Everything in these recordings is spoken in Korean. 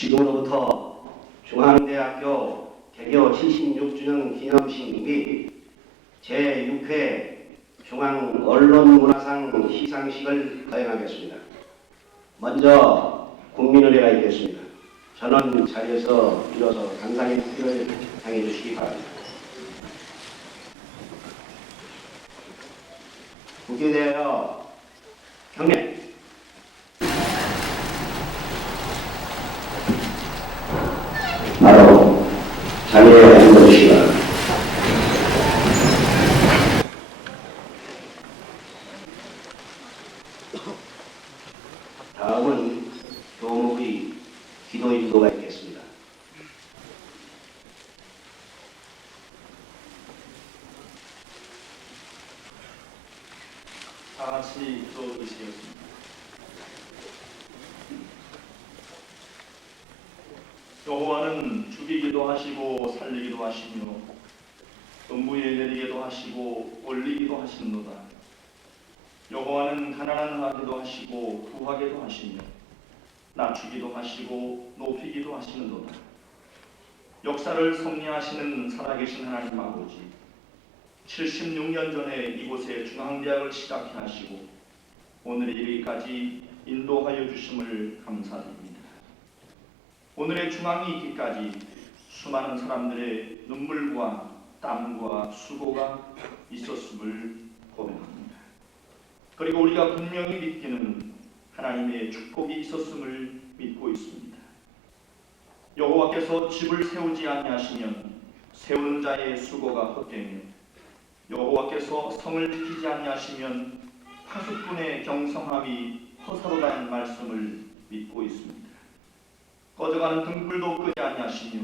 지금으로부터 중앙대학교 개교 76주년 기념식 및 제6회 중앙언론문화상 시상식을 거행하겠습니다. 먼저 국민의례가 있겠습니다. 전원 자리에서 일어서 감사의 표를 향해 주시기 바랍니다. 국회에 대하여 경례. 바로 자리에 앉으시기 바랍니다. 다음은 교목의 기도 인도가 있겠습니다. 다 같이 기도 드리시겠습니다. 여호와는 죽이기도 하시고 살리기도 하시며 음부에 내리게도 하시고 올리기도 하시는도다. 여호와는 가난한 하게도 하시고 부하게도 하시며 낮추기도 하시고 높이기도 하시는도다. 역사를 섭리하시는 살아계신 하나님 아버지, 76년 전에 이곳에 중앙대학을 시작해 하시고 오늘에 이르기까지 인도하여 주심을 감사드립니다. 오늘의 중앙이 있기까지 수많은 사람들의 눈물과 땀과 수고가 있었음을 고백합니다. 그리고 우리가 분명히 믿기는 하나님의 축복이 있었음을 믿고 있습니다. 여호와께서 집을 세우지 아니하시면 세우는 자의 수고가 헛되며 여호와께서 성을 지키지 아니하시면 파수꾼의 경성함이 허사로다는 말씀을 믿고 있습니다. 꺼져가는 등불도 끄지 아니하시며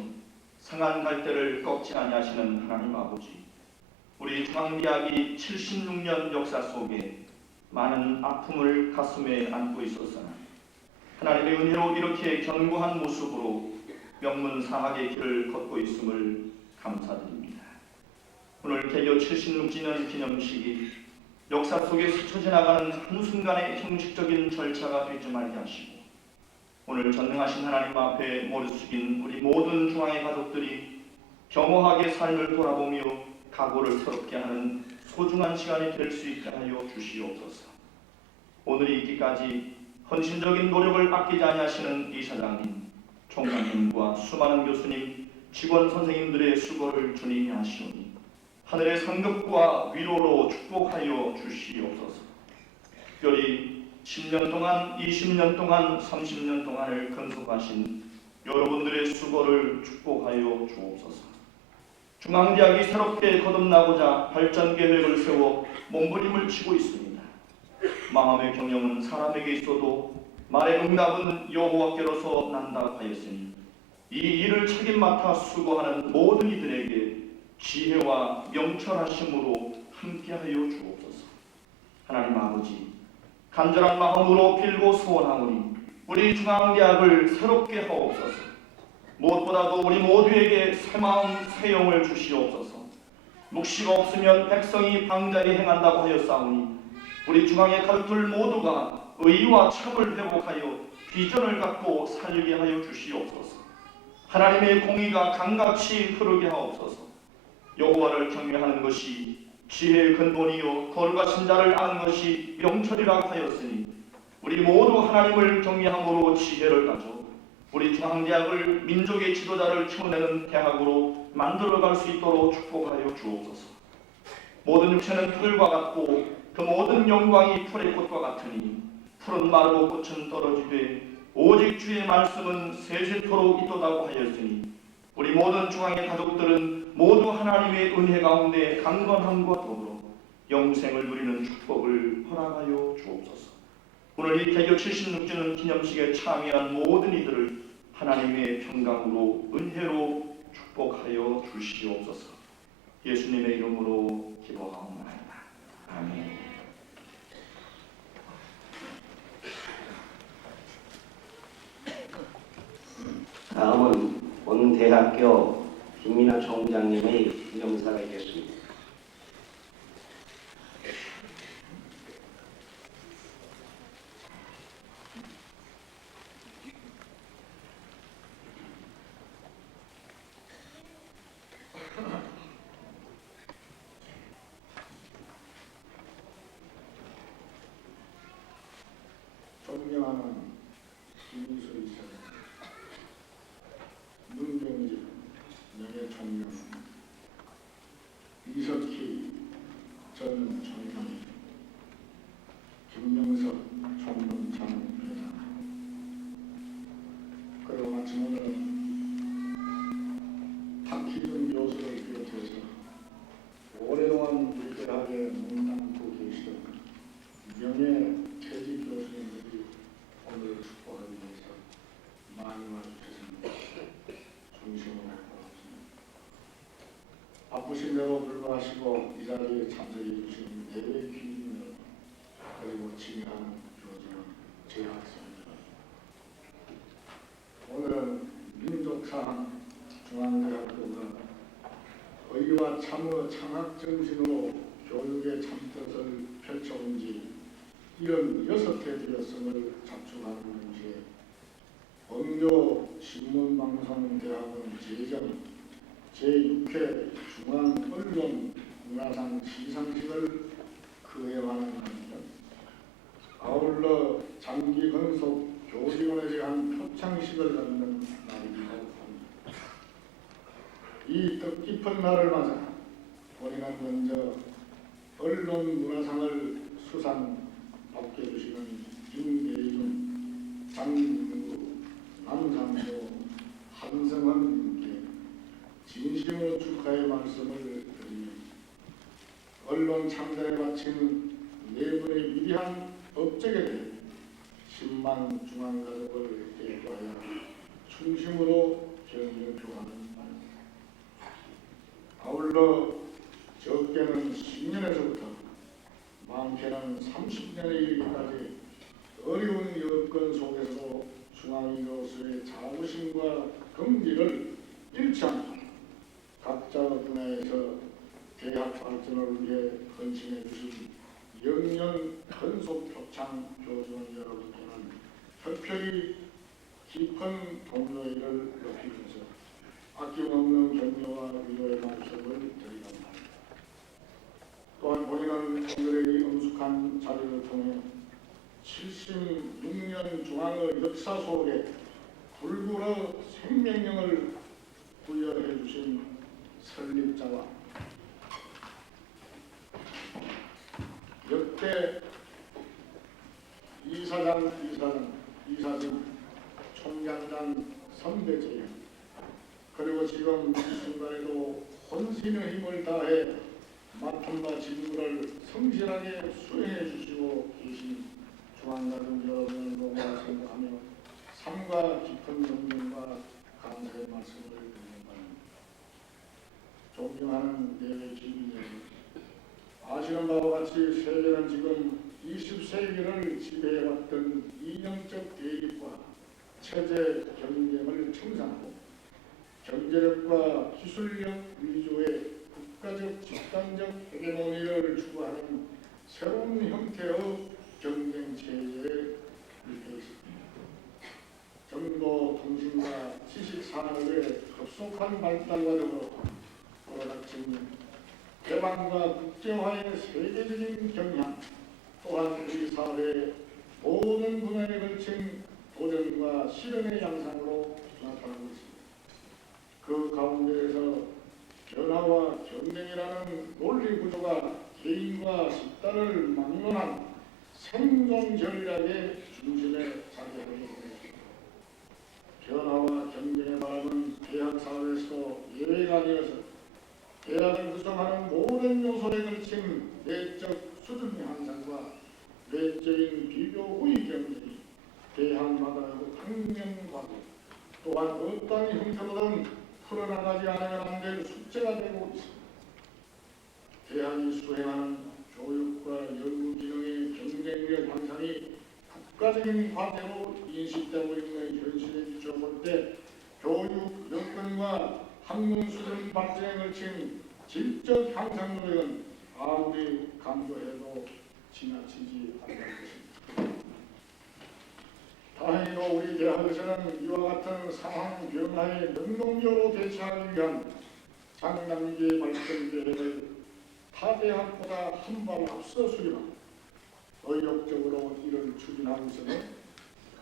상한 갈대를 꺾지 아니하시는 하나님 아버지, 우리 중앙대학이 76년 역사 속에 많은 아픔을 가슴에 안고 있었으나 하나님의 은혜로 이렇게 견고한 모습으로 명문사학의 길을 걷고 있음을 감사드립니다. 오늘 개교 76주년 기념식이 역사 속에 스쳐 지나가는 한순간의 형식적인 절차가 되지 말게 하시고 오늘 전능하신 하나님 앞에 머리 숙인 우리 모든 중앙의 가족들이 겸허하게 삶을 돌아보며 각오를 새롭게 하는 소중한 시간이 될 수 있게 하여 주시옵소서. 오늘이 있기까지 헌신적인 노력을 아끼지 아니하시는 이사장님, 총장님과 수많은 교수님, 직원 선생님들의 수고를 주님이 아시오니 하늘의 상급과 위로로 축복하여 주시옵소서. 특별히 10년 동안, 20년 동안, 30년 동안을 근속하신 여러분들의 수고를 축복하여 주옵소서. 중앙대학이 새롭게 거듭나고자 발전 계획을 세워 몸부림을 치고 있습니다. 마음의 경영은 사람에게 있어도 말의 응답은 여호와께로서 난다고 하였으니 이 일을 책임 맡아 수고하는 모든 이들에게 지혜와 명철하심으로 함께하여 주옵소서. 하나님 아버지, 간절한 마음으로 빌고 소원하오니 우리 중앙대학을 새롭게 하옵소서. 무엇보다도 우리 모두에게 새 마음 새 영을 주시옵소서. 묵시가 없으면 백성이 방자히 행한다고 하였사오니 우리 중앙의 가족들 모두가 의와 참을 회복하여 비전을 갖고 살게 하여 주시옵소서. 하나님의 공의가 강같이 흐르게 하옵소서. 여호와를 경외하는 것이 지혜의 근본이요 거룩하신 자를 아는 것이 명철이라고 하였으니 우리 모두 하나님을 경외함으로 지혜를 가져 우리 중앙대학을 민족의 지도자를 키워내는 대학으로 만들어갈 수 있도록 축복하여 주옵소서. 모든 육체는 풀과 같고 그 모든 영광이 풀의 꽃과 같으니 풀은 마르고 꽃은 떨어지되 오직 주의 말씀은 세세토록 있도다고 하였으니 우리 모든 중앙의 가족들은 모두 하나님의 은혜 가운데 강건함과 더불어 영생을 누리는 축복을 허락하여 주옵소서. 오늘 이 개교 76주년 기념식에 참여한 모든 이들을 하나님의 평강으로 은혜로 축복하여 주시옵소서. 예수님의 이름으로 기도하옵나이다. 아멘. 다음은 본 대학교 김민아 총장님의 기념사가 있겠습니다. 존경하는 김인수 이사장, 문경집 명예총명, 이석희 전 총장, 김명석 총무장 회장, 그리고 마침 오늘은 박희준 교수를 비롯해서 오랫동안 우리 대학에 몸담고 계시던 명예 퇴직 교수님들이 오늘 축복하기 위해서 많이 와주셨습니다. 중심으로 고맙습니다. 바쁘신데도 불구하시고 이 자리에 참석해 주신 예외 귀인들 그리고 친한 교수는 제 학생입니다. 오늘은 민족사랑 중앙대학교가 의와 참의 창학 정신으로 교육의 참뜻을 펼쳐온 지 76회 되었음을 자축하는 동시에 원교 신문방송대학원 제정 제6회 중앙언론문화상 시상식을 크해하는 날입니다. 아울러 장기 근속 교직원에 대한 표창식을 갖는 날이기도 합니다. 이 뜻깊은 날을 맞아 우리는 먼저 언론문화상을 수상받게 해주시는 김대중, 장민구, 남상조, 한성원님께 진심으로 축하의 말씀을 드립니다. 언론 창달에 바친 네 분의 위대한 업적에 대해 10만 중앙가족을 대표하여 충심으로 경의표하는 바입니다. 아울러 적게는 10년에서부터 많게는 30년에 이르기까지 어려운 여건 속에서 중앙인으로서의 자부심과 긍지를 잃지 않고 각자 분야에서 대학 발전을 위해 헌신해 주신 영년 근속 표창 교수원 여러분께는 특별히 깊은 동료의를 높이면서 아낌없는 격려와 위로의 말씀을 드리갑니다. 또한 본인은 오늘의 이 엄숙한 자리를 통해 76년 중앙의 역사 속에 불굴의 생명력을 부여해 주신 설립자와 역대 이사장, 총장단 선대제임, 그리고 지금 이 순간에도 혼신의 힘을 다해 맡은 바 직무를 성실하게 수행해 주시고 계신 중앙가족 여러분을 보고 생각하며 삼가 깊은 존경과 감사의 말씀을 드리는 바랍니다. 존경하는 내외 주민 여러분, 아시는 바와 같이 세계는 지금 20세기를 지배해왔던 이념적 대립과 체제 경쟁을 청산하고 경제력과 기술력 위주의 국가적 집단적 헤게모니를 추구하는 새로운 형태의 경쟁 체제에 위치해 있습니다. 정보, 통신과 지식 산업의 급속한 발달과 더불어 불어닥친 개방과 국제화의 세계적인 경향, 또한 우리 사회의 모든 분야에 걸친 도전과 실현의 양상으로 나타나고 있습니다. 그 가운데에서 변화와 경쟁이라는 논리 구조가 개인과 집단을 막론한 생존 전략의 중심에 자리하고 있습니다. 변화와 경쟁의 바람은 대학 사회에서 예외가 아니어서 대학을 구성하는 모든 요소에 걸친 내적 수준 향상과 외적인 비교 우위 경쟁이 대학마다 학년과도 또한 어떠한 형태로든 풀어나가지 않으면 안 될 숙제가 되고 있습니다. 대학이 수행하는 교육과 연구 기능의 경쟁력 향상이 국가적인 과제로 인식되고 있는 현실에 비춰볼 때 교육 여건과 학문 수준 발전에 걸친 질적 향상 노력은 아무리 강조해도 지나치지 않는 것입니다. 다행히도 우리 대학에서는 이와 같은 상황 변화에 능동적으로 대처하기 위한 장단기 발전 계획을 타 대학보다 한 발 앞서 수립하고 의욕적으로 이를 추진하고 있으며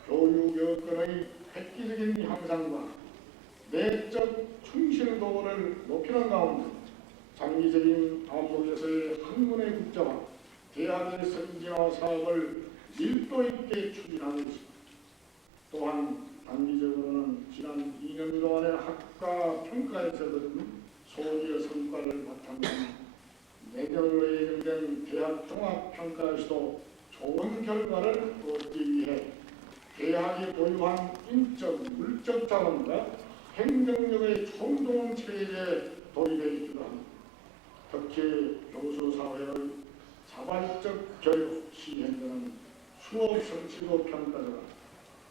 교육 여건의 획기적인 향상과 내적 충실도를 높이는 가운데 장기적인 안목에서의 학문의 국자와 대학의 선진화 사업을 밀도 있게 추진하고 있습니다. 또한 단기적으로는 지난 2년 동안의 학과 평가에서 얻은 소기의 성과를 바탕으로 내년으로 예정된 대학 종합평가에서도 좋은 결과를 얻기 위해 대학이 보유한 인적, 물적 자원과 행정력의 총동원 체계에 도입해 있기도 합니다. 특히 교수 사회의 자발적 교육 시행되는 수업 성취도 평가제가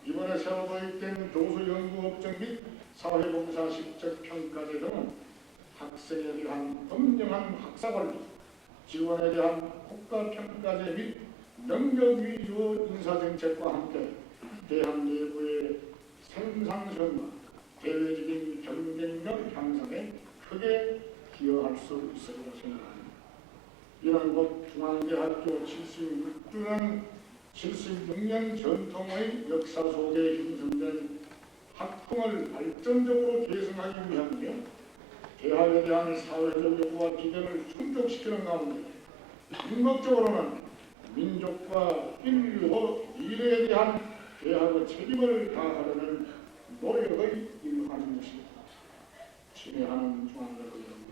이번에 새로 도입된 교수 연구업적 및 사회봉사 실적 평가제 등은 학생에 대한 엄정한 학사관리, 지원에 대한 국가평가제 및 능력 위주 인사정책과 함께 대학 내부의 생산성과 대외적인 경쟁력 향상에 크게 기여할 수 있으리라 생각합니다. 이런 곧 중앙대학교 76년 전통의 역사 속에 형성된 학풍을 발전적으로 개선하기 위함이며 대학에 대한 사회적 요구와 기대를 충족시키는 가운데 궁극적으로는 민족과 인류의 미래에 대한 대학의 책임을 다하려는 노력의 일환인 것입니다. 친애하는 중앙대학 여러분,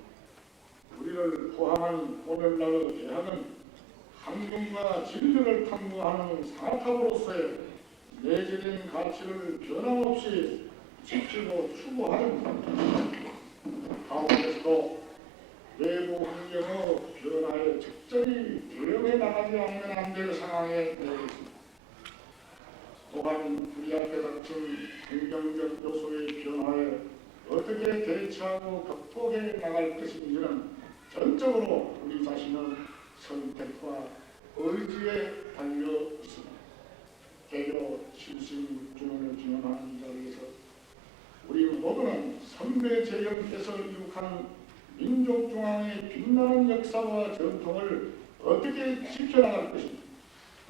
우리를 포함한 오늘날의 대학은 학문과 진리를 탐구하는 사탑으로서의 내재된 가치를 변함없이 지키고 추구하는 가운데서도 내부 환경의 변화에 적절히 대응해 나가지 않으면 안 될 상황에 놓여 있습니다. 또한 우리 앞에 닥친 환경적 요소의 변화에 어떻게 대처하고 극복해 나갈 것인지는 전적으로 우리 자신의 선택과 의지에 달려 있습니다. 개교 76주년을 기념하는 이 자리에서 우리 모두는 선배 재경께서 이룩한 민족중앙의 빛나는 역사와 전통을 어떻게 지켜나갈 것인지,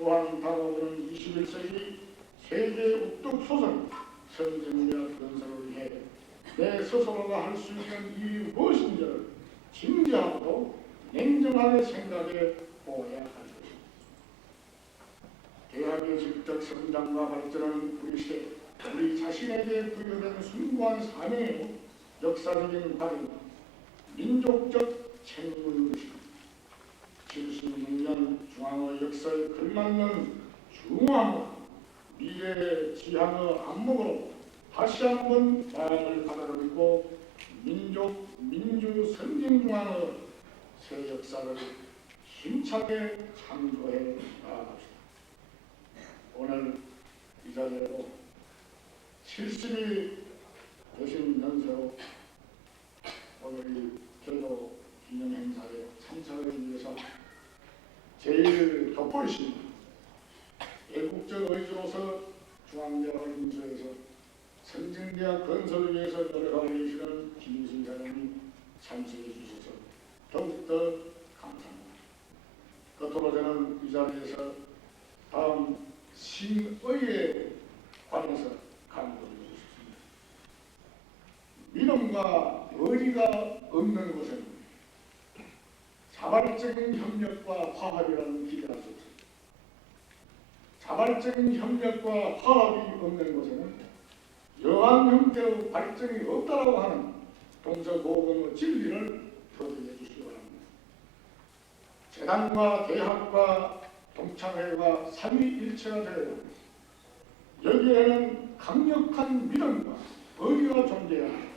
또한 다가오는 21세기 세계 우뚝 솟은 선진력 건설을 위해 내 스스로가 할 수 있는 일이 무엇인지를 진지하고 냉정하게 생각해 보아야 할 것입니다. 대학의 질적 성장과 발전은 우리 시대 우리 자신에게 부여된 숭고한 사명이고 역사적인 발인, 민족적 책임인 것입니다. 76년 중앙의 역사에 걸맞는 중후함과 미래의 지향의 안목으로 다시 한번 나아갈 바다를 믿고 민주 선진 중앙의 새 역사를 힘차게 창조해 나아갑시다. 오늘 이 자리에도 70이 되신 연세로 오늘 이 개도 기념 행사에 참석하기 위해서 제일 돋보이신 애국적 의지로서 중앙대학을 인수해서 선진대학 건설을 위해서 노력하고 계시는 김인순 사장님 참석해 주셔서 더욱더 감사합니다. 끝으로 저는 이 자리에서 다음 신의에 관해서 강조해 주셨습니다. 믿음과 의리가 없는 곳에는 자발적인 협력과 화합이라는 기대가 없습니다. 자발적인 협력과 화합이 없는 곳에는 여한 형태의 발전이 없다라고 하는 동서고금의 진리를 표현해 주시기 바랍니다. 재단과 대학과 동창회가 삼위일체가 되어야 합니다. 여기에는 강력한 믿음과 의리가 존재해야 합니다.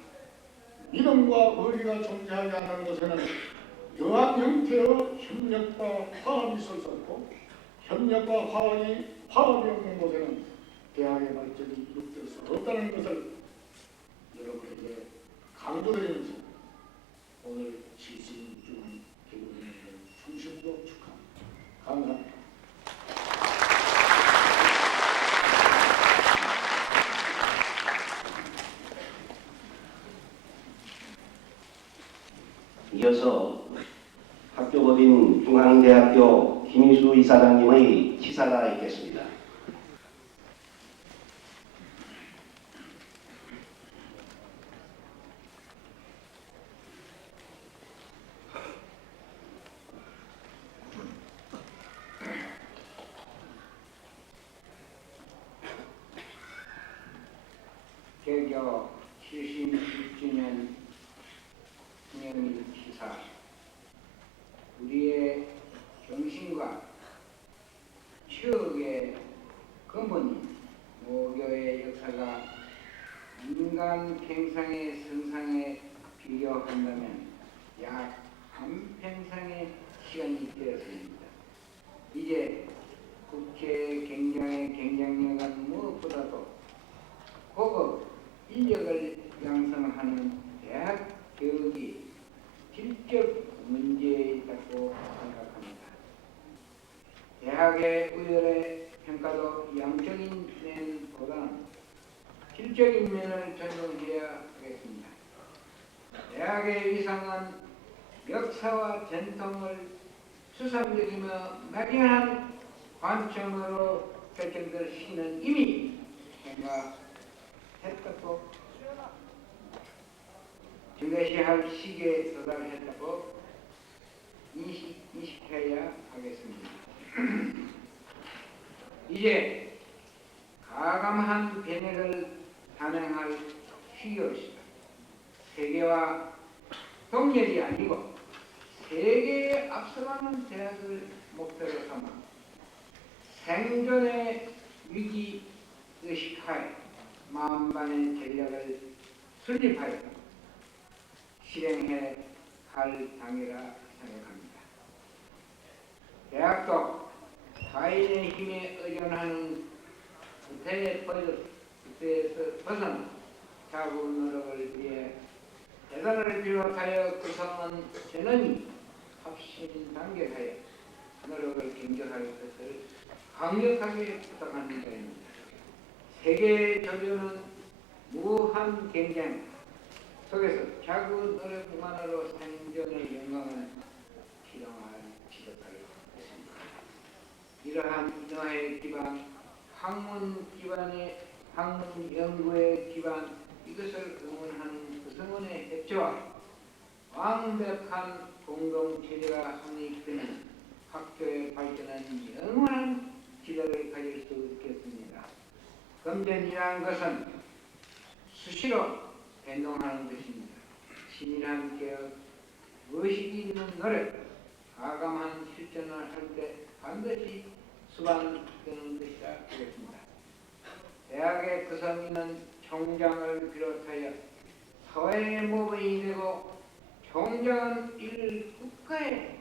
믿음과 의리가 존재하지 않는 곳에는 여한 형태의 협력과 화합이 있을 수 없고 협력과 화합이 없는 곳에는 대학의 발전이 이루어질 수 없다는 것을 여러분에게 강조드리면서 오늘 76주년 기념일을 충심으로 축하합니다. 감사합니다. 이어서 학교법인 중앙대학교 김희수 이사장님의 기사가 있겠습니다. 개교 76주년 기념일 기사. 우리의 정신과 추억의 근본인 모교의 역사가 인간 평생의 성상에 비교한다면 약 한평생의 시간이 되었습니다. 이제 국제 경쟁의 경쟁력은 무엇보다도 고급 인력을 양성하는 대학 교육이 질적 문제있다고 생각합니다. 대학의 의열의 평가도 양적인 면보다는 질적인 면을 존중해야 하겠습니다. 대학의 위상은 역사와 전통을 수상적이며 막연한 관점으로 결정될 시는 이미 생각했다고 증거시할 시기에 도달했다고 인식해야 하겠습니다. 이제 가감한 변혁을 단행할 시기였습니다. 세계와 동력이 아니고 세계에 앞서가는 대학을 목표로 삼아 생존의 위기 의식하에 만반의 전략을 수립하여 실행해 갈 당이라 생각합니다. 대학도 타인의 힘에 의존하는 구태에서 벗어나 자국 노력을 위해 대단을 비롯하여 구성한 전원이 합심단계하여 노력을 경쟁할 것을 강력하게 부탁하는 바입니다. 세계 조류는 무한 경쟁 속에서 자국 노력만으로 생존의 영광을 지도할 것입니다. 이러한 인하의 기반, 학문 기반의 학문 연구의 기반, 이것을 응원하는 구성원의 협조와 완벽한 공동체제가 성립되는 학교의 발전은 영원한 기대를 가질 수 있겠습니다. 금전이라는 것은 수시로 변동하는 것입니다. 치밀한 개혁, 의식이 있는 노력, 과감한 실천을 할 때 반드시 수반되는 것이라 되겠습니다. 대학의 구성인은 총장을 비롯하여 사회의 모범이 되고, 총장은 일 국가의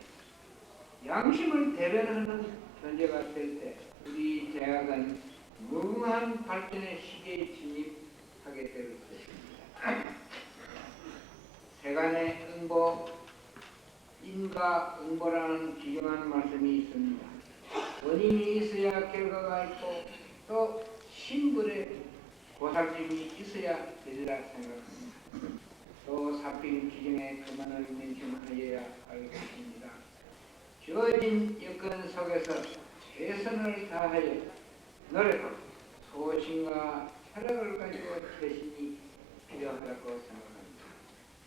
양심을 대변하는 존재가 될 때 우리 대학은 무궁한 발전의 시대에 진입하게 될 것입니다. 세간의 응보, 인과응보라는 귀중한 말씀이 있습니다. 원인이 있어야 결과가 있고 또 신불의 보살짐이 있어야 되리라 생각합니다. 또 사필 규정에 그만을 명심하여야 할 것입니다. 주어진 여건 속에서 최선을 다하여 노력하고 소신과 혈액을 가지고 최신이 필요하다고 생각합니다.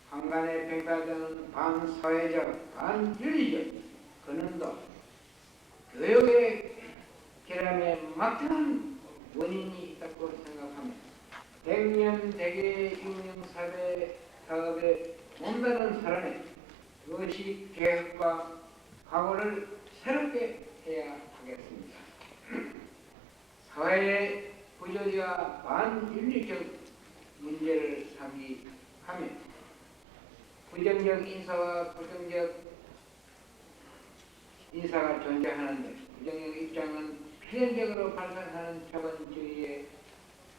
한간에 평가되는 반사회적, 반윤리적 근원도 교육의 결함에 막강한 원인이 있다고 생각합니다. 100년 대개 유명사회 사업에 몸다는 사람의 의식 계획과 각오를 새롭게 해야 하겠습니다. 사회의 부조리와 반윤리적 문제를 상기하며 부정적 인사와 부정적 인사가 존재하는데, 부정적 입장은 필연적으로 발생하는 자본주의의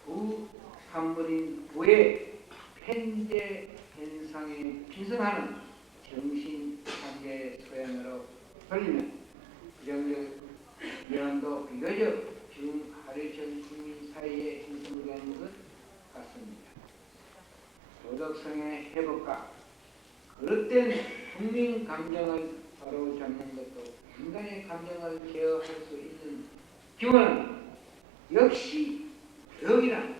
부한물인 부의 편재 현상에 빈성하는 정신상의 소양으로 돌리면 부정적 면도 비교적 중하류적 국민 사이에 형성되는 것 같습니다. 도덕성의 회복과 그릇된 국민 감정을 바로잡는 것도 인간의 감정을 제어할 수 있는 기원은 역시 교육이라는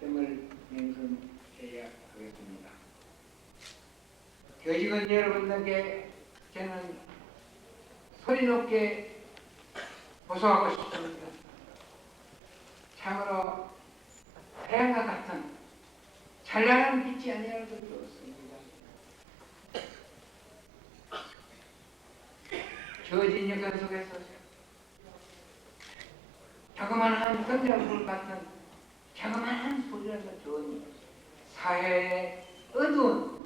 점을 명심해야 하겠습니다. 교직원 여러분들께 저는 소리 높게 호소하고 싶습니다. 참으로 태양과 같은 찬란한 빛이 아니라도 좋습니다. 주어진 여건 속에서 자그마한 건장불 같은 자그마한 소리라도 좋으니 사회의 어두운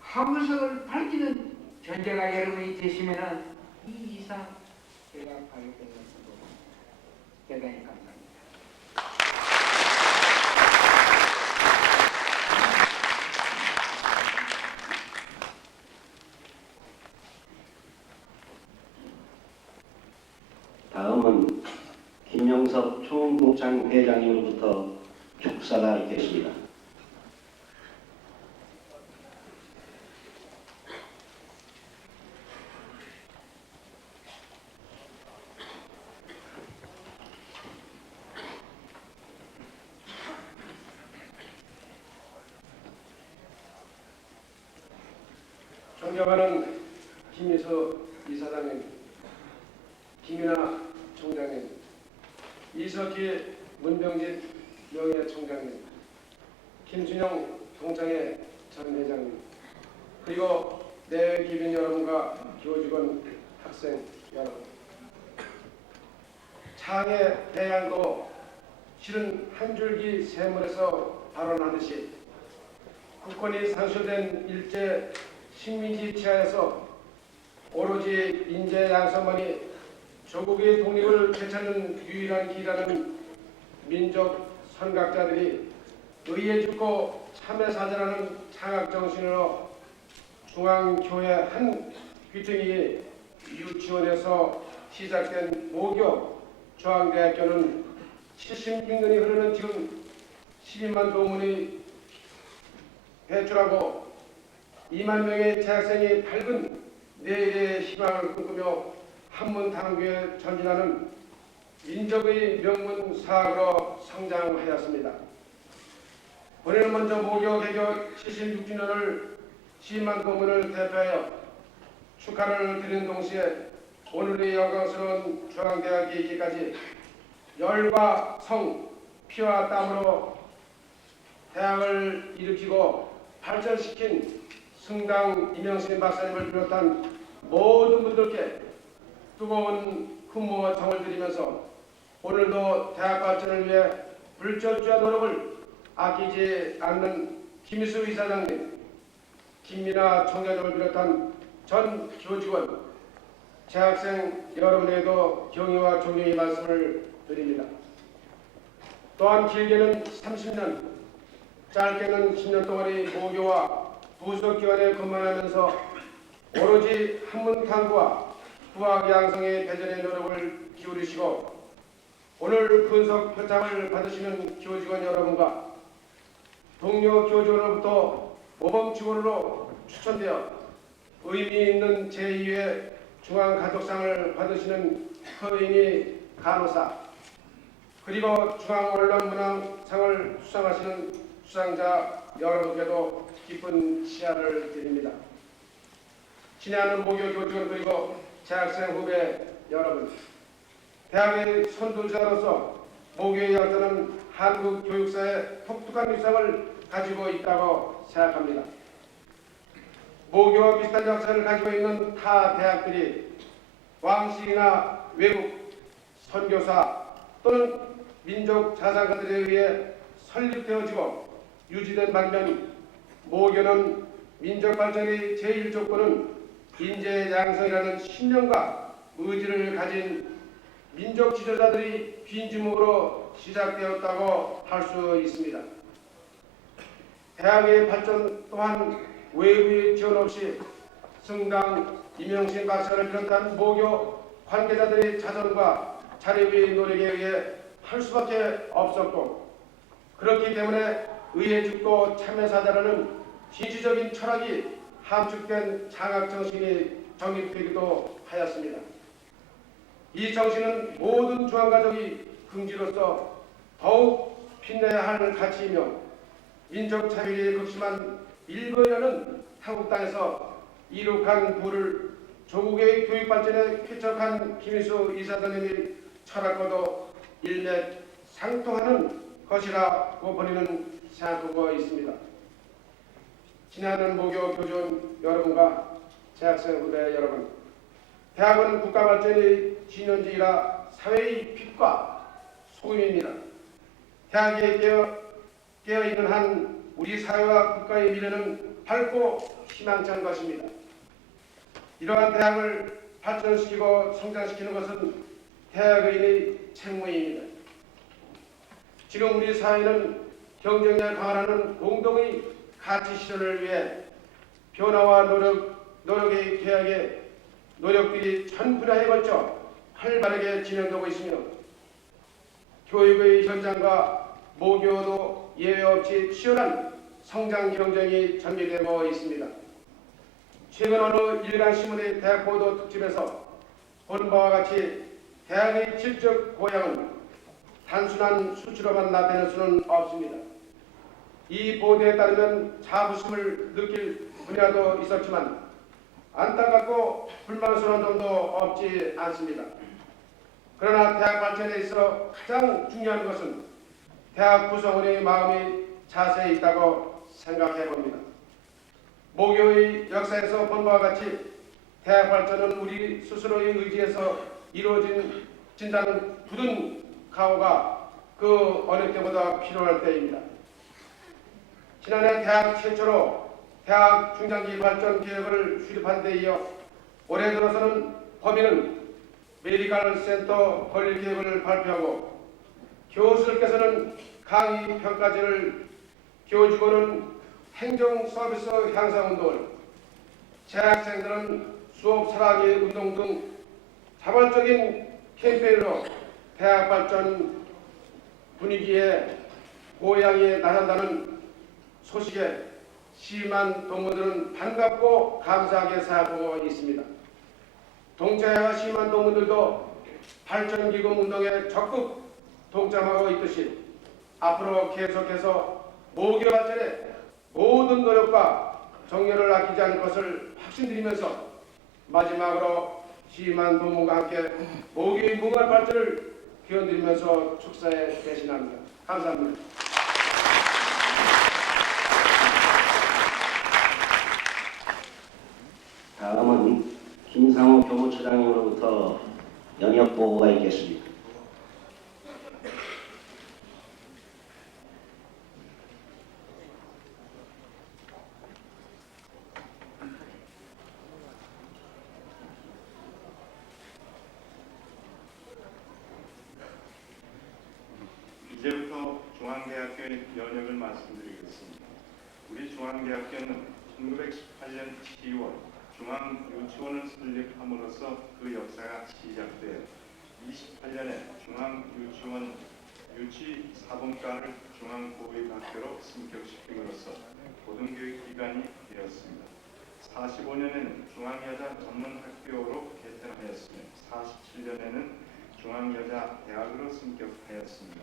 하구석을 밝히는 존재가 여러분이 되시면 이 이상 제가 발견된 것으로 대단히 감사합니다. 다음은 김영섭 총동창 회장님으로부터 축사가 있겠습니다. 존경하는 김희서 이사장님, 김이나 총장님, 이석기 문병진 명예총장님, 김준영 동창회 전 회장님, 그리고 내 기빈 여러분과 교직원 학생 여러분, 창의 대양도 실은 한 줄기 샘물에서 발원하듯이 국권이 상실된 일제 식민지 치하에서 오로지 인재 양성만이 조국의 독립을 되찾는 유일한 길이라는 민족 선각자들이 의에 죽고 참에 사죄라는 창학정신으로 중앙교회 한 귀퉁이 유치원에서 시작된 모교 중앙대학교는 76년이 흐르는 지금 12만 도문이 배출하고 2만 명의 재학생이 밝은 내일의 희망을 꿈꾸며 한문 당교에 전진하는 민족의 명문 사학으로 성장하였습니다. 올해는 먼저 모교 개교 76주년을 시만 동문을 대표하여 축하를 드리는 동시에 오늘의 영광스러운 중앙대학에 있기까지 열과 성, 피와 땀으로 대학을 일으키고 발전시킨 승당 이명신 박사님을 비롯한 모든 분들께 뜨거운 훈모와 정을 드리면서 오늘도 대학 발전을 위해 불철주야 노력을 아끼지 않는 김희수 이사장님, 김민아 총장님을 비롯한 전 교직원, 재학생 여러분에게도 경의와 존경의 말씀을 드립니다. 또한 길게는 30년, 짧게는 10년 동안의 모교와 부속기관에 근무하면서 오로지 한문 탐구와 부학 양성의 배전의 노력을 기울이시고 오늘 분석 표창을 받으시는 교직원 여러분과 동료 교직원으로부터 모범직원으로 추천되어 의미 있는 제2회 중앙가족상을 받으시는 허인희 간호사, 그리고 중앙언론문항상을 수상하시는 수상자 여러분께도 깊은 시야를 드립니다. 친애하는 모교 교직원 그리고 재학생 후배 여러분, 대학의 선두주자로서 모교의 역사는 한국 교육사의 독특한 위상을 가지고 있다고 생각합니다. 모교와 비슷한 역사를 가지고 있는 타 대학들이 왕실이나 외국, 선교사 또는 민족 자산가들에 의해 설립되어지고 유지된 반면 모교는 민족 발전의 제1 조건은 인재 양성이라는 신념과 의지를 가진 민족 지도자들이 빈지목으로 시작되었다고 할 수 있습니다. 대학의 발전 또한 외부의 지원 없이 승당 이명신 박사를 비롯한 모교 관계자들의 자선과 자립의 노력에 의해 할 수밖에 없었고, 그렇기 때문에 의에 죽고 참여 사다라는 진취적인 철학이 함축된 장학 정신이 정립되기도 하였습니다. 이 정신은 모든 중앙가족이 긍지로서 더욱 빛내야 할 가치이며 민족 차별이 극심한 일거리라는 한국 땅에서 이룩한 부를 조국의 교육 발전에 쾌척한 김희수 이사장님의 철학과도 일맥상통하는 것이라고 본인은 생각하고 있습니다. 친애하는 모교 교직원 여러분과 재학생 후배 여러분, 대학은 국가발전의 진원지이라 사회의 빛과 소금입니다. 대학에 깨어있는 한 우리 사회와 국가의 미래는 밝고 희망찬 것입니다. 이러한 대학을 발전시키고 성장시키는 것은 대학의의 책무입니다. 지금 우리 사회는 경쟁력 강화하는 공동의 가치 실현을 위해 변화와 노력의 계약에 노력들이 전 분야에 걸쳐 활발하게 진행되고 있으며 교육의 현장과 모교도 예외 없이 치열한 성장 경쟁이 전개되고 있습니다. 최근 어느 일간 신문의 대학 보도 특집에서 본 바와 같이 대학의 질적 고양은 단순한 수치로만 나타낼 수는 없습니다. 이 보도에 따르면 자부심을 느낄 분야도 있었지만 안타깝고 불만스러운 점도 없지 않습니다. 그러나 대학 발전에 있어 가장 중요한 것은 대학 구성원의 마음이 자세에 있다고 생각해 봅니다. 모교의 역사에서 본 바와 같이 대학 발전은 우리 스스로의 의지에서 이루어진다는 굳은 각오가 그 어느 때보다 필요할 때입니다. 지난해 대학 최초로 대학 중장기 발전 계획을 수립한 데 이어 올해 들어서는 법인은 메디컬 센터 건립 계획을 발표하고 교수들께서는 강의 평가제를, 교직원은 행정 서비스 향상 운동을, 재학생들은 수업 살아가기 운동 등 자발적인 캠페인으로 대학 발전 분위기에 고향에 나선다는 소식에 시만 동문들은 반갑고 감사하게 생각하고 있습니다. 동창회와 시만 동문들도 발전기금 운동에 적극 동참하고 있듯이 앞으로 계속해서 모교 발전에 모든 노력과 정열을 아끼지 않을 것을 확신드리면서 마지막으로 심한 동무가 함께 모교의 무궁한 발전을 기원드리면서 축사에 대신합니다. 감사합니다. 다음은 김상호 교무처장님으로부터 연역 보고가 있겠습니다. 이제부터 중앙대학교의 연역을 말씀드리겠습니다. 우리 중앙대학교는 1918년 10월 중앙유치원을 설립함으로써 그 역사가 시작되어 28년에 중앙유치원 유치사범과를 중앙보육학교로 승격시킴으로써 고등교육기관이 되었습니다. 45년에는 중앙여자 전문학교로 개편하였으며 47년에는 중앙여자대학으로 승격하였습니다.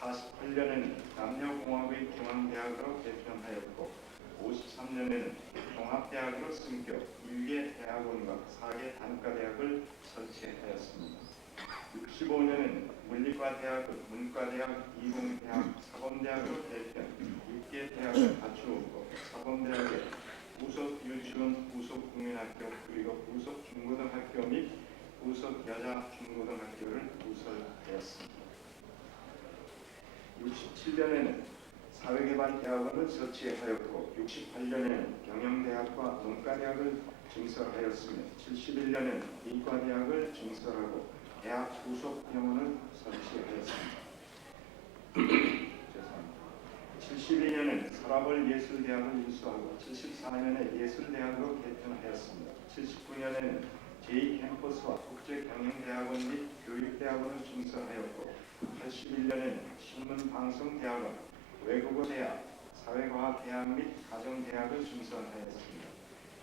48년에는 남녀공학의 중앙대학으로 개편하였고 53년에는 종합대학으로 승격 1개 대학원과 4개 단과대학을 설치하였습니다. 65년에는 물리과대학을 문과대학, 이공대학, 사범대학으로 개편 6개 대학을 갖추었고 사범대학에 부속 유치원, 부속 국민학교 그리고 부속 중고등학교 및 부속 여자 중고등학교를 부설하였습니다. 67년에는 사회개발대학원을 설치하였고 68년에는 경영대학과 농가대학을 증설하였으며 71년에는 이과대학을 증설하고 대학 부속 병원을 설치하였습니다. 72년에는 서라벌 예술대학을 인수하고 74년에 예술대학으로 개편하였습니다. 79년에는 제2캠퍼스와 국제경영대학원 및 교육대학원을 증설하였고 81년에는 신문방송대학원, 외국어대학, 사회과학대학 및 가정대학을 증설하였습니다.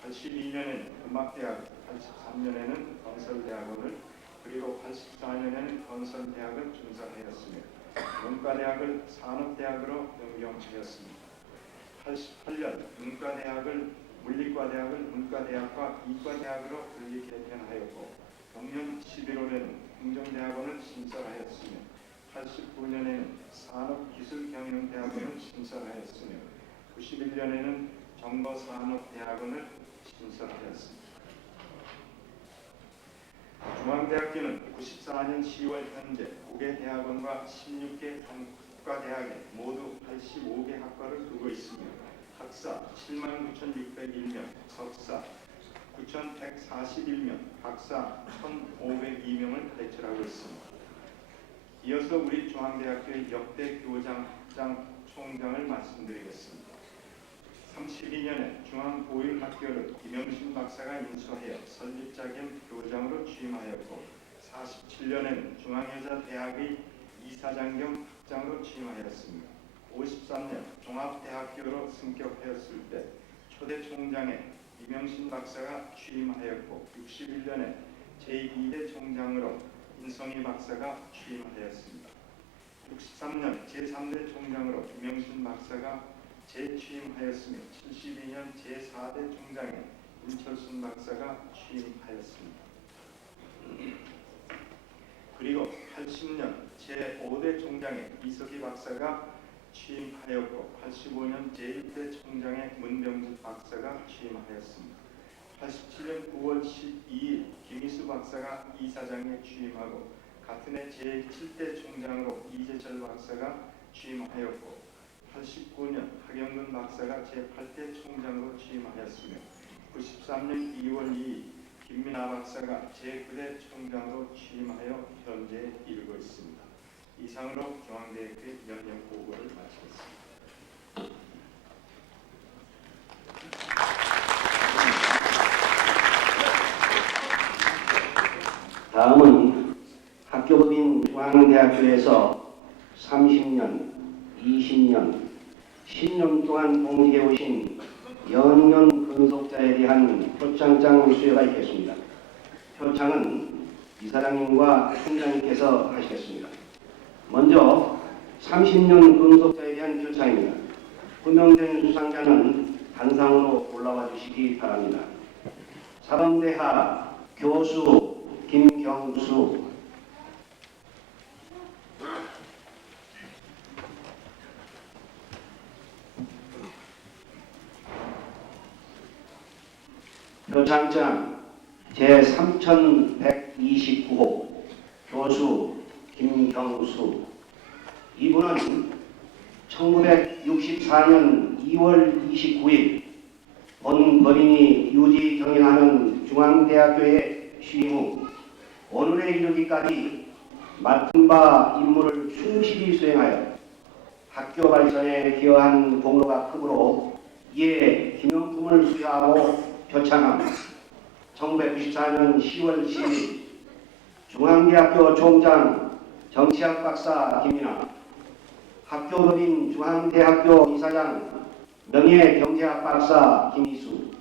82년에는 음악대학, 83년에는 건설대학원을 그리고 84년에는 건설대학을 증설하였으며 문과대학을 산업대학으로 변경하였습니다. 88년 문과대학을 물리과대학을 문과대학과 이과대학으로 분리 개편하였고 동년 11월에는 행정대학원을 신설하였으며 89년에는 산업기술경영대학원을 신설하였으며 91년에는 정보산업대학원을 신설하였습니다. 중앙대학교는 94년 10월 현재 9개 대학원과 16개 단과대학에 모두 85개 학과를 두고 있으며 학사 79,601명, 석사 9,141명, 박사 1,502명을 배출하고 있습니다. 이어서 우리 중앙대학교의 역대 교장 총장을 말씀드리겠습니다. 32년에 중앙보육학교를 김영신 박사가 인수하여 설립자 겸 교장으로 취임하였고 47년에는 중앙여자대학의 이사장 겸 학장으로 취임하였습니다. 53년 종합대학교로 승격하였을 때 초대 총장에 이명신 박사가 취임하였고 61년에 제2대 총장으로 인성희 박사가 취임하였습니다. 63년 제3대 총장으로 이명신 박사가 재취임하였으며 72년 제4대 총장에 임철순 박사가 취임하였습니다. 그리고 80년 제5대 총장에 이석희 박사가 취임하였고 85년 제1대 총장에 문병주 박사가 취임하였습니다. 87년 9월 12일 김희수 박사가 이사장에 취임하고 같은 해 제7대 총장으로 이재철 박사가 취임하였고 89년 하경근 박사가 제8대 총장으로 취임하였으며 93년 2월 2일 김민아 박사가 제9대 총장으로 취임하여 현재에 이르고 있습니다. 이상으로 중앙대학교의 연역 보고를 마치겠습니다. 다음은 학교법인 중앙대학교에서 30년, 20년, 10년 동안 공직해 오신 연년 근속자에 대한 표창장 수여가 있겠습니다. 표창은 이사장님과 총장님께서 하시겠습니다. 먼저 30년 근속자에 대한 결산입니다. 호명된 수상자는 단상으로 올라와 주시기 바랍니다. 사범대하 교수 김경수, 표창장 제3129호 교수 김경수. 이분은 1964년 2월 29일 본법인이 유지 경영하는 중앙대학교에 취임 후 오늘에 이르기까지 맡은 바 임무를 충실히 수행하여 학교 발전에 기여한 공로가 크므로 이에 기념품을 수여하고 표창함. 1994년 10월 10일 중앙대학교 총장 정치학 박사 김인하, 학교법인 중앙대학교 이사장 명예경제학 박사 김희수.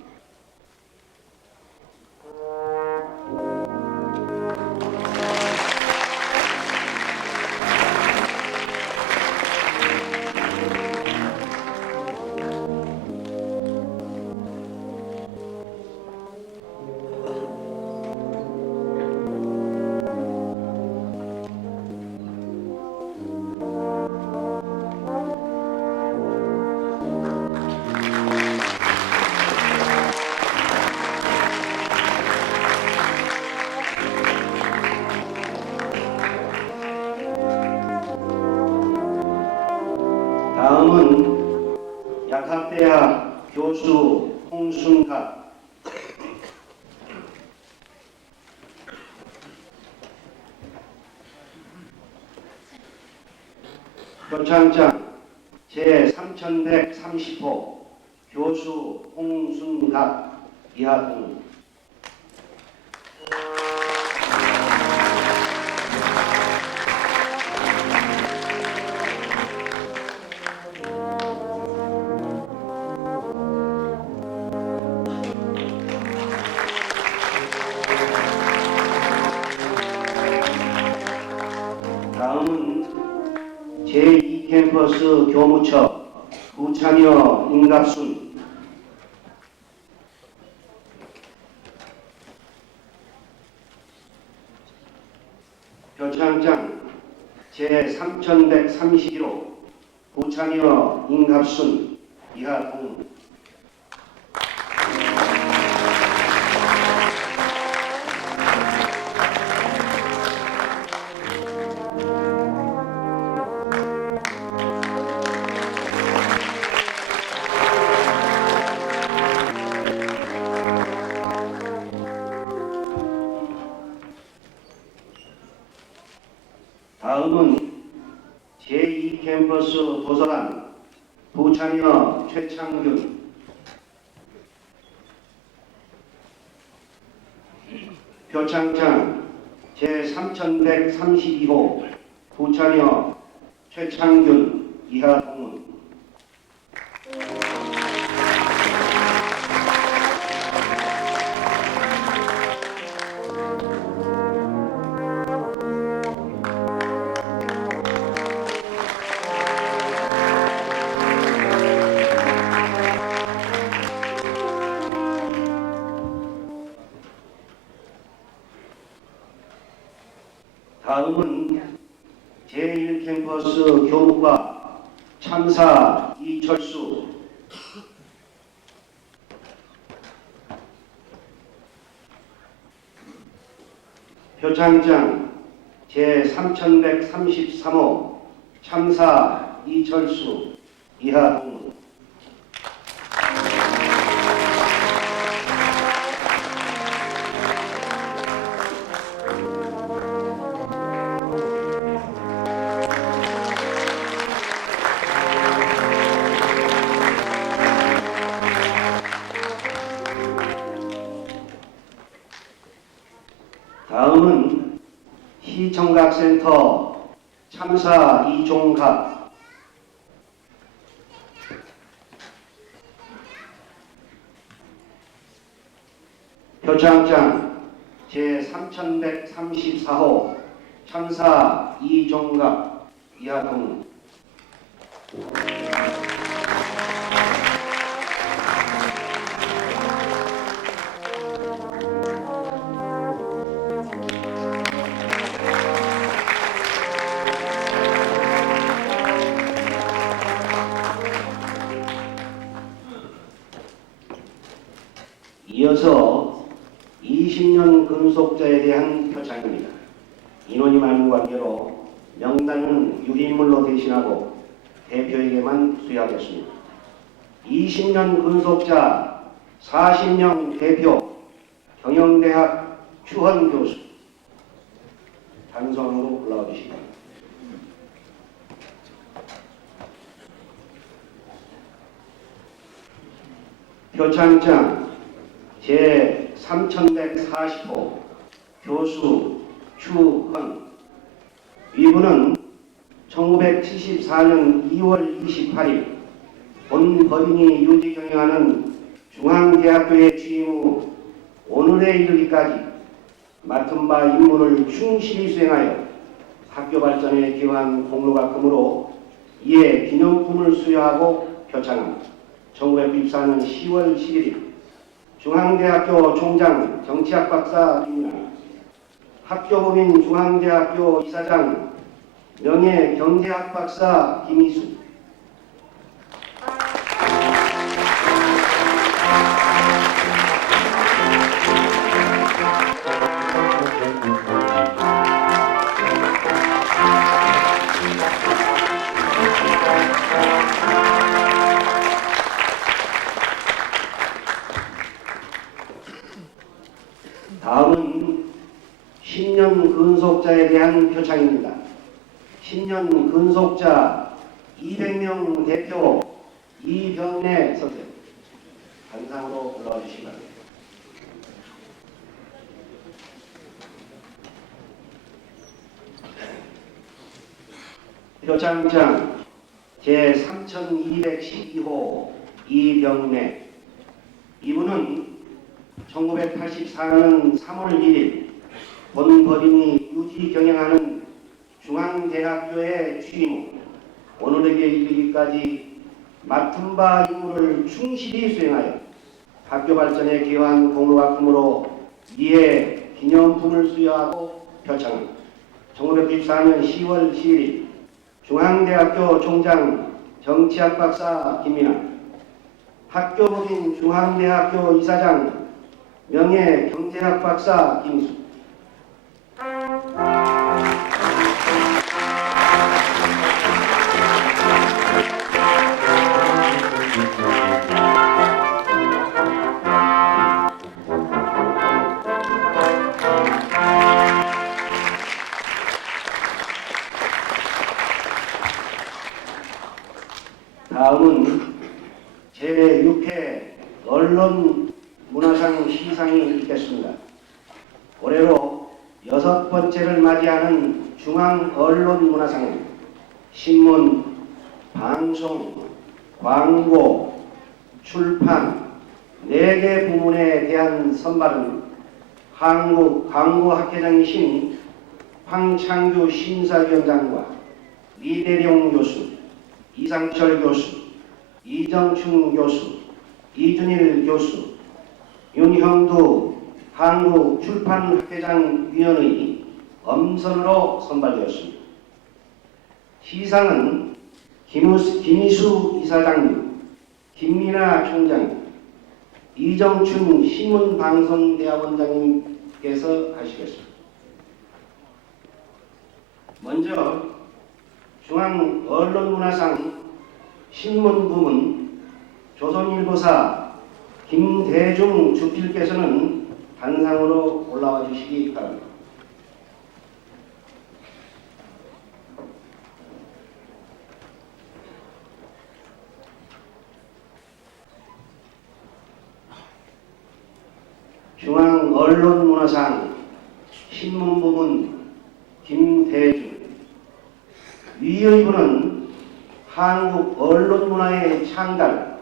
다음은 약학대학 교수 홍순갑. 표창장 제3130호 교수 홍순갑 이하동. 다음은 제2캠퍼스 교무처 부참여 임갑순. 표창장 제3131호 부참여 임갑순 이하동. 다음은 제2캠퍼스 도서관 부참여 최창균. 표창장 제3132호 부참여 최창균 이하동문. 다음은 제1캠퍼스 교무과 참사 이철수. 표창장 제3133호 참사 이철수 이하동. 다음은 시청각센터 참사 이종갑. 표창장 제3134호 참사 이종갑 이하동. 이어서 20년 근속자에 대한 표창입니다. 인원이 많은 관계로 명단은 유기인물로 대신하고 대표에게만 수여하겠습니다. 20년 근속자 40명 대표 경영대학 추헌 교수 단성으로 올라와 주시기 바랍니다. 표창장 제3140호 교수 추헌. 이분은 1974년 2월 28일 본 법인이 유지 경영하는 중앙대학교에 취임 후 오늘에 이르기까지 맡은 바 임무를 충실히 수행하여 학교 발전에 기여한 공로가 크므로 이에 기념품을 수여하고 표창합니다. 1994년 10월 11일 중앙대학교 총장 정치학 박사 김민아, 학교법인 중앙대학교 이사장 명예경제학 박사 김희수, 다음은 10년 근속자에 대한 표창입니다. 10년 근속자 200명 대표 이병래 선생 단상으로 올라와 주시기 바랍니다. 표창장 제3212호 이병래. 이분은 1984년 3월 1일 본 법인이 유지 경영하는 중앙대학교에 취임 후 오늘에게 이르기까지 맡은 바 임무를 충실히 수행하여 학교 발전에 기여한 공로가 크므로 이에 기념품을 수여하고 표창합니다. 1994년 10월 10일 중앙대학교 총장 정치학 박사 김민아, 학교법인 중앙대학교 이사장 명예경제학 박사 김수, 다음은 제6회 언론문화상 시상이 있겠습니다. 올해로 6번째를 맞이하는 중앙언론문화상은 신문, 방송, 광고, 출판 4개 부문에 대한 선발은 한국광고학회장이신 황창규 심사위원장과 리대룡 교수, 이상철 교수, 이정춘 교수, 이준일 교수, 윤형두 한국출판학회장위원의 엄선으로 선발되었습니다. 시상은 김희수 이사장님, 김민아 총장님, 이정춘 신문방송대학원장님께서 하시겠습니다. 먼저 중앙언론문화상 신문부문 조선일보사 김대중 주필께서는 단상으로 올라와 주시기 바랍니다. 중앙언론문화상 신문부문 김대중. 위의 분은 한국 언론문화의 창달,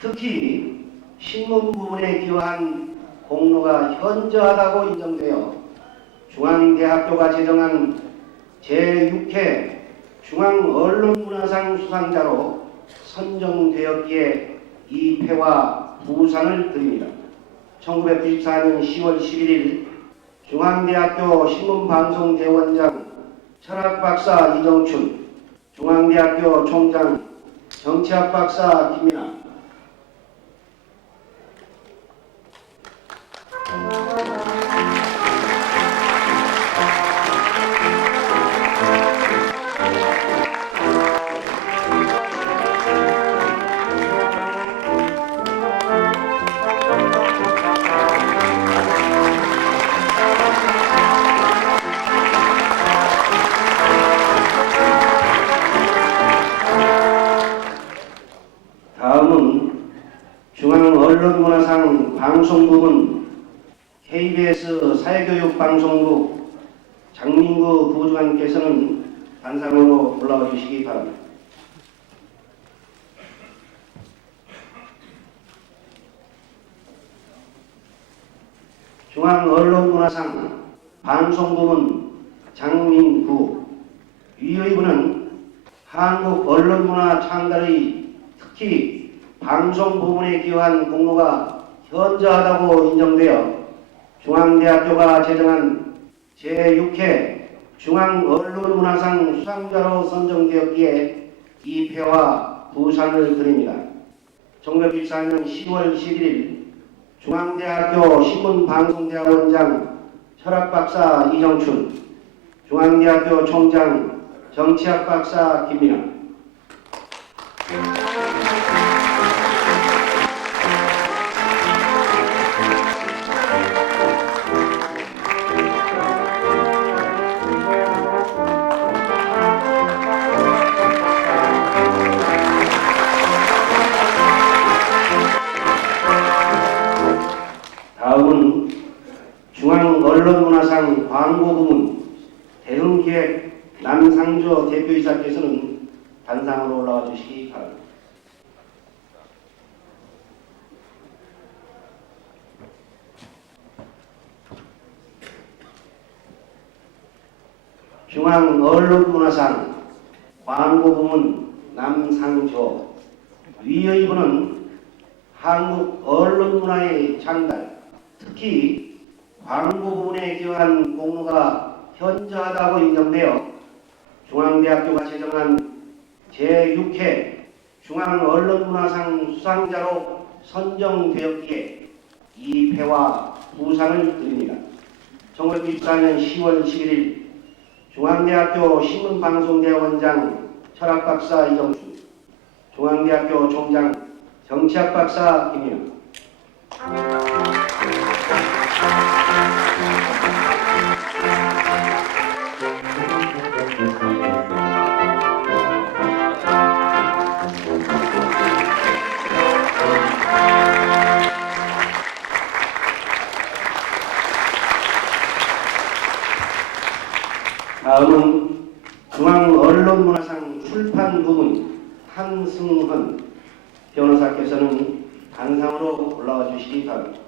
특히 신문 부문에 기여한 공로가 현저하다고 인정되어 중앙대학교가 제정한 제6회 중앙언론문화상 수상자로 선정되었기에 이 패와 부상을 드립니다. 1994년 10월 11일 중앙대학교 신문방송대원장 철학박사 이정춘, 중앙대학교 총장 정치학박사 김민아, 다음은 중앙언론문화상 방송부문 KBS 사회교육방송국 장민구 부주관께서는 단상으로 올라와 주시기 바랍니다. 중앙언론문화상 방송부문 장민구 위의부는 한국언론문화 창달의 특히 방송 부문에 기여한 공로가 현저하다고 인정되어 중앙대학교가 제정한 제6회 중앙언론문화상 수상자로 선정되었기에 이 패와 부상을 드립니다. 1994년 10월 11일 중앙대학교 신문방송대학원장 철학박사 이정춘, 중앙대학교 총장 정치학박사 김민아, 다음은 중앙언론문화상 광고부문 대흥기획 남상조 대표이사께서는 단상으로 올라와 주시기 바랍니다. 중앙언론문화상 광고부문 남상조 위의부는 한국 언론문화의 창달, 특히 광고 부분에 기여한 공로가 현저하다고 인정되어 중앙대학교가 제정한 제6회 중앙언론문화상 수상자로 선정되었기에 이 패와 부상을 드립니다. 1994년 10월 11일 중앙대학교 신문방송대원장 철학박사 이정춘, 중앙대학교 총장 정치학박사 김민아, 다음은 중앙언론문화상 출판부문 한승헌 변호사께서는 단상으로 올라와 주시기 바랍니다.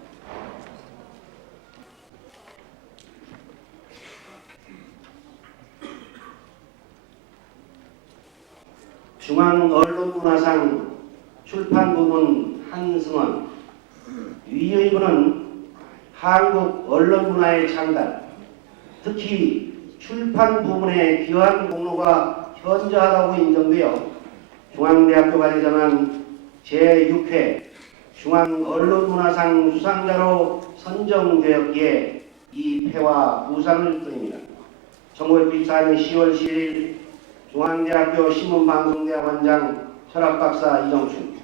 중앙언론문화상 출판부문 한승헌 위의부는 한국 언론문화의 창달, 특히 출판 부문에 기여한 공로가 현저하다고 인정되어 중앙대학교가 제정한 제6회 중앙언론문화상 수상자로 선정되었기에 이 패와 부상을 드립니다. 1994년 10월 11일 중앙대학교 신문방송대학원장 철학박사 이정춘,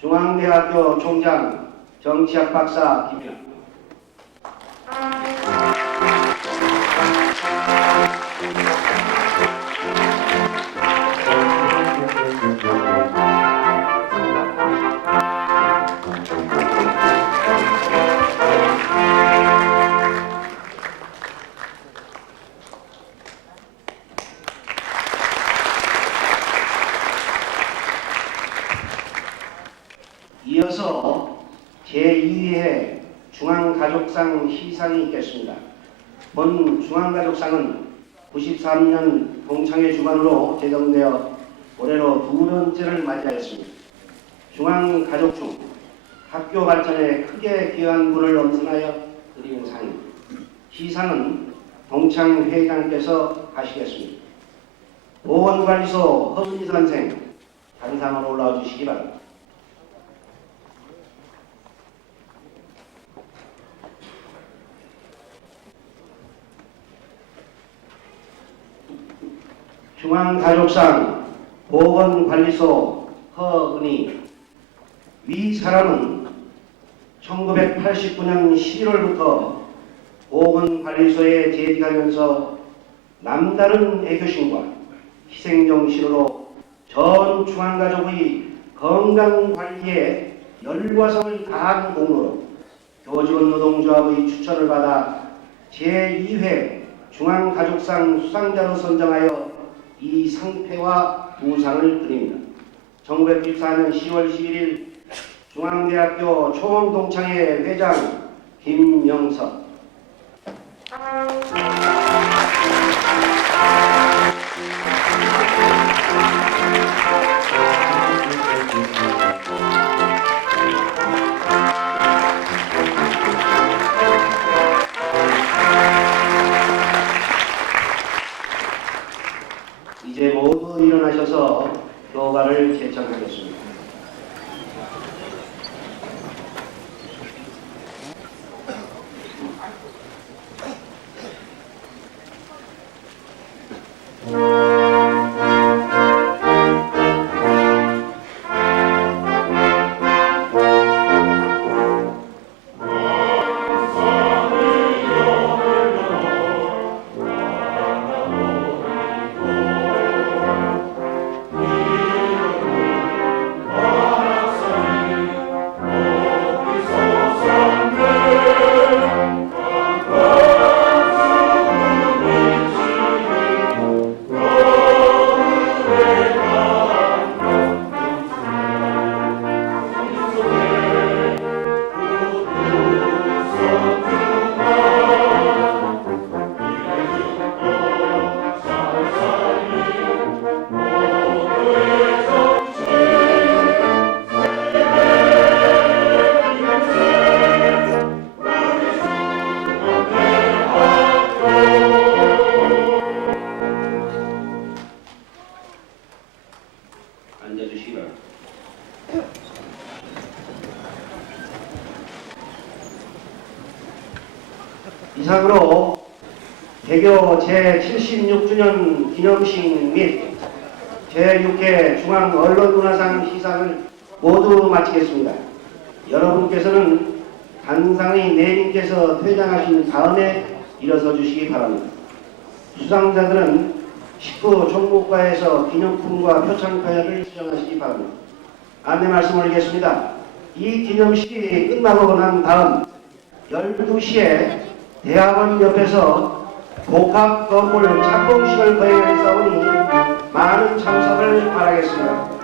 중앙대학교 총장 정치학박사 김민아, 이어서 제2회 중앙가족상 시상이 있겠습니다. 본 중앙가족상은 93년 동창회 주관으로 제정되어 올해로 두 번째를 맞이하였습니다. 중앙가족 중 학교 발전에 크게 기여한 분을 엄선하여 드리는 상입니다. 시상은 동창회장께서 하시겠습니다. 보건관리소 허은희 선생 단상으로 올라와 주시기 바랍니다. 중앙가족상 보건관리소 허은희. 위 사람은 1989년 11월부터 보건관리소에 재직하면서 남다른 애교심과 희생정신으로 전 중앙가족의 건강관리에 열과성을 다한 공로로 교직원 노동조합의 추천을 받아 제2회 중앙가족상 수상자로 선정하여 이 상패와 부상을 드립니다. 1994년 10월 11일 중앙대학교 총동창회 회장 김명석. 이제 모두 일어나셔서 교가를 개청하겠습니다. 앉아주시기 바랍니다. 이상으로 개교 제76주년 기념식 및 제6회 중앙언론문화상 시상을 모두 마치겠습니다. 여러분께서는 단상의 내님께서 퇴장하신 다음에 일어서 주시기 바랍니다. 수상자들은 식구 총무과에서 기념품과 표창카드를 수정하시기 바랍니다. 안내 말씀 올리겠습니다. 이 기념식이 끝나고 난 다음 12시에 대학원 옆에서 복합 건물 착공식을 거행하겠사오니 많은 참석을 바라겠습니다.